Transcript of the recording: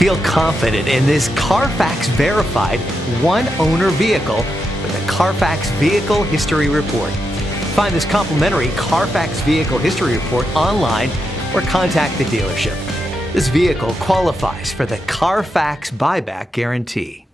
Feel confident in this Carfax verified one-owner vehicle with a Carfax Vehicle History Report. Find this complimentary Carfax Vehicle History Report online or contact the dealership. This vehicle qualifies for the Carfax Buyback Guarantee.